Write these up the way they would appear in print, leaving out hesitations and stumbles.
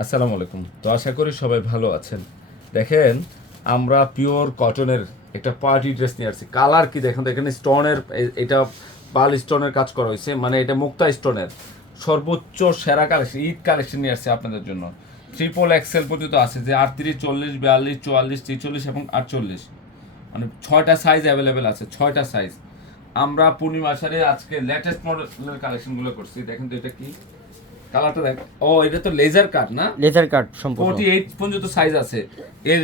আসসালামু আলাইকুম। তো আশা করি সবাই ভালো আছেন। দেখেন আমরা পিওর কটনের একটা পার্টি ড্রেস নিয়ে আসছি। কালার কি দেখেন, এখানে স্টোনের এটা পাল স্টোনের কাজ করা হয়েছে, মানে এটা মুক্তা স্টোনের সর্বোচ্চ সেরা কালেকশন, ঈদ কালেকশন নিয়ে আসছে আপনাদের জন্য। ট্রিপল এক্সেল পর্যন্ত আছে, যে 38, 40, 42, 44, 43 এবং 48, মানে 6টা সাইজ অ্যাভেলেবেল আছে, 6টা সাইজ। আমরা পূর্ণিমা সারে আজকে লেটেস্ট মডেলের কালেকশনগুলো করছি। দেখেন তো এটা কি কালারটা, দেখ। ও এটা তো লেজার কাট না, লেজার কাট সম্পূর্ণ 48 পর্যন্ত সাইজ আছে। এই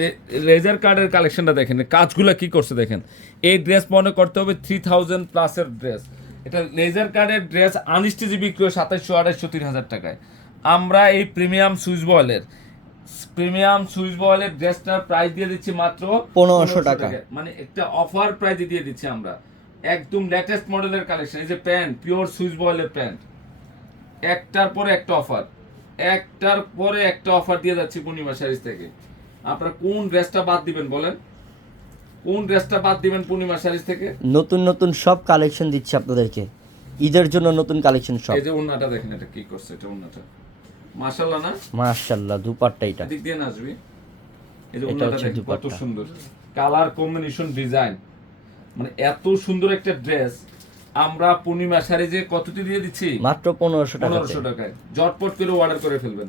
লেজার কার্ডের কালেকশনটা দেখেন, কাজগুলো কি করছে দেখেন। এই ড্রেস মনে করতে হবে 3000 প্লাসের ড্রেস। এটা লেজার কার্ডের ড্রেস আনস্টিচি বিক্রি হয় 2700, 2800, 3000 টাকায়। আমরা এই প্রিমিয়াম সুইচ বয়েলের ড্রেসটার প্রাইস দিয়ে দিচ্ছি মাত্র 1500 টাকা। মানে একটা অফার প্রাইসে দিয়ে দিচ্ছি আমরা, একদম লেটেস্ট মডেলের কালেকশন। এই যে প্যান্ট, পিওর সুইচ বয়েলের প্যান্ট, একটার পরে একটা অফার দিয়ে যাচ্ছি পূর্ণিমা শাড়িজ থেকে। আপনারা কোন ড্রেসটা বাদ দিবেন বলেন, কোন ড্রেসটা বাদ দিবেন পূর্ণিমা শাড়িজ থেকে? নতুন নতুন সব কালেকশন দিচ্ছি আপনাদেরকে, ঈদের জন্য নতুন কালেকশন সব। এই যে ওন্নাটা দেখেন, এটা কি করছে, এটা ওন্নাটা মাশাআল্লাহ না, মাশাআল্লাহ। দুপাট্টা এটা, এদিক দিয়ে নাচবি। এই যে এটা ওন্নাটা হচ্ছে দেখেন কত দুপাট্টা। সুন্দর কালার কম্বিনেশন, ডিজাইন, মানে এত সুন্দর একটা ড্রেস আমরা পূর্ণিমা শাড়িজে কতটি দিয়ে দিচ্ছি? মাত্র 1500 টাকা। 1500 টাকায়। জটপট করে অর্ডার করে ফেলবেন।